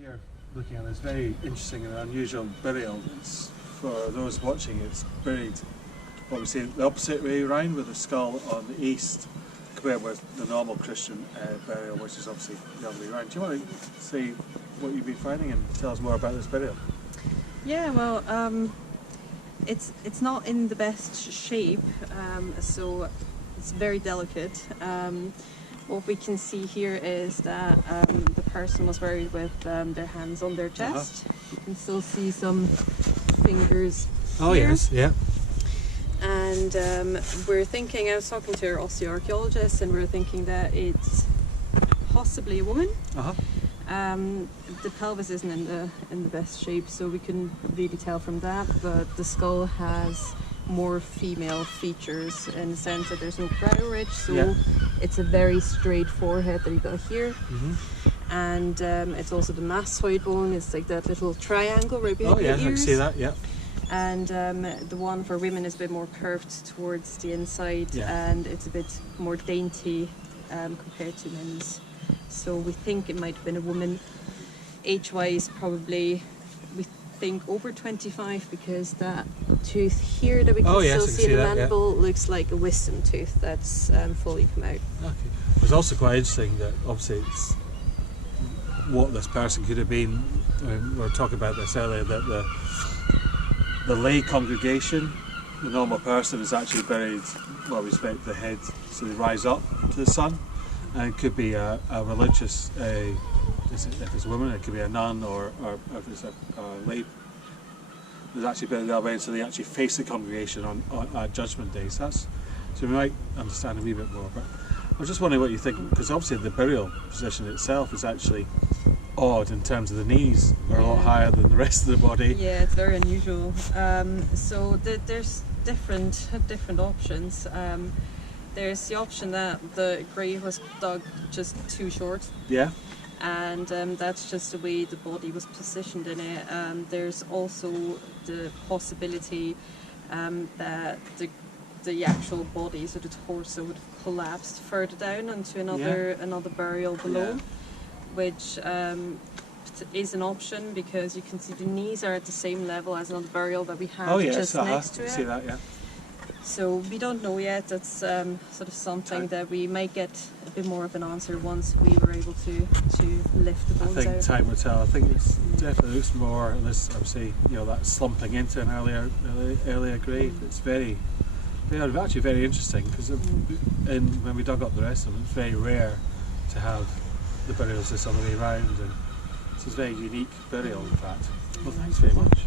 Here, looking at this very interesting and unusual burial. It's, for those watching, it's buried, what we say, the opposite way around, with the skull on the east, compared with the normal Christian burial, which is obviously the other way around. Do you want to say what you've been finding and tell us more about this burial? Yeah, well, it's not in the best shape, so it's very delicate. What we can see here is that the person was buried with their hands on their chest. You can still see some fingers here. Oh yes, yeah. And we're thinking, I was talking to our osteoarchaeologist, and we're thinking that it's possibly a woman. The pelvis isn't in the best shape, so we couldn't really tell from that, but the skull has more female features in the sense that there's no brow ridge, so it's a very straight forehead that you got here. And it's also the mastoid bone, it's like that little triangle right behind the ears. I can see that, yeah. And the one for women is a bit more curved towards the inside, and it's a bit more dainty compared to men's. So we think it might have been a woman. Age-wise, probably, we think over 25, because that tooth here that we can still see in the mandible looks like a wisdom tooth that's fully come out. Okay. It was also quite interesting that obviously it's what this person could have been. We were talking about this earlier, that the lay congregation, the normal person is actually buried, well, we expect the head, so they rise up to the sun, and it could be a religious, if it's a woman, it could be a nun, or if it's a lay, there's actually buried that way, so they actually face the congregation on Judgment Day. So we might understand a wee bit more. But I was just wondering what you think, because obviously the burial position itself is actually odd in terms of the knees are a lot higher than the rest of the body. Yeah, it's very unusual. So there's different options. There's the option that the grave was dug just too short. Yeah. And that's just the way the body was positioned in it. There's also the possibility that the actual body, so the torso, would have collapsed further down onto another burial below, which is an option, because you can see the knees are at the same level as another burial that we have just next to it. See that, yeah. So we don't know yet. That's sort of something that we might get a bit more of an answer once we were able to lift the bones out. I think time will tell. I think it's definitely looks more, unless obviously that slumping into an earlier grave. It's actually very interesting, because when we dug up the rest of them, it's very rare to have the burials this other way around, and it's a very unique burial, in fact. Well, thanks very much.